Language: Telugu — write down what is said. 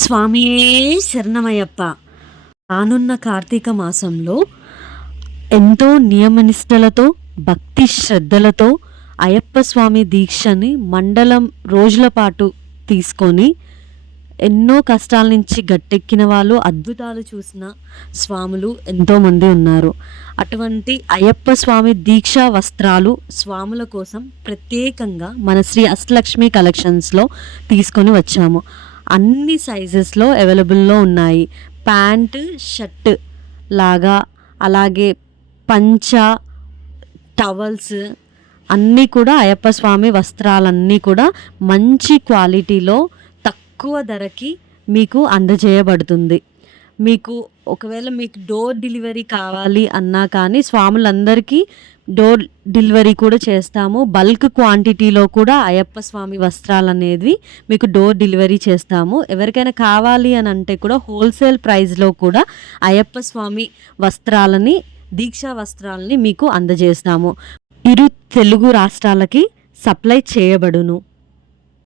స్వామియే శరణమయ్యప్ప. రానున్న కార్తీక మాసంలో ఎంతో నియమనిష్టలతో భక్తి శ్రద్ధలతో అయ్యప్ప స్వామి దీక్షని మండలం రోజుల పాటు తీసుకొని ఎన్నో కష్టాల నుంచి గట్టెక్కిన వాళ్ళు, అద్భుతాలు చూసిన స్వాములు ఎంతోమంది ఉన్నారు. అటువంటి అయ్యప్ప స్వామి దీక్షా వస్త్రాలు స్వాముల కోసం ప్రత్యేకంగా మన శ్రీ అష్టలక్ష్మి కలెక్షన్స్లో తీసుకొని వచ్చాము. అన్ని సైజెస్లో అవైలబుల్లో ఉన్నాయి. ప్యాంటు షర్ట్ లాగా, అలాగే పంచ, టవల్స్ అన్నీ కూడా అయ్యప్ప స్వామి వస్త్రాలన్నీ కూడా మంచి క్వాలిటీలో తక్కువ ధరకి మీకు అందజేయబడుతుంది. మీకు ఒకవేళ మీకు డోర్ డెలివరీ కావాలి అన్నా కానీ స్వాములందరికీ డోర్ డెలివరీ కూడా చేస్తాము. బల్క్ క్వాంటిటీలో కూడా అయ్యప్ప స్వామి వస్త్రాలు అనేది మీకు డోర్ డెలివరీ చేస్తాము. ఎవరికైనా కావాలి అని అంటే కూడా హోల్సేల్ ప్రైస్లో కూడా అయ్యప్ప స్వామి వస్త్రాలని, దీక్షా వస్త్రాలని మీకు అందజేస్తాము. ఇరు తెలుగు రాష్ట్రాలకి సప్లై చేయబడును.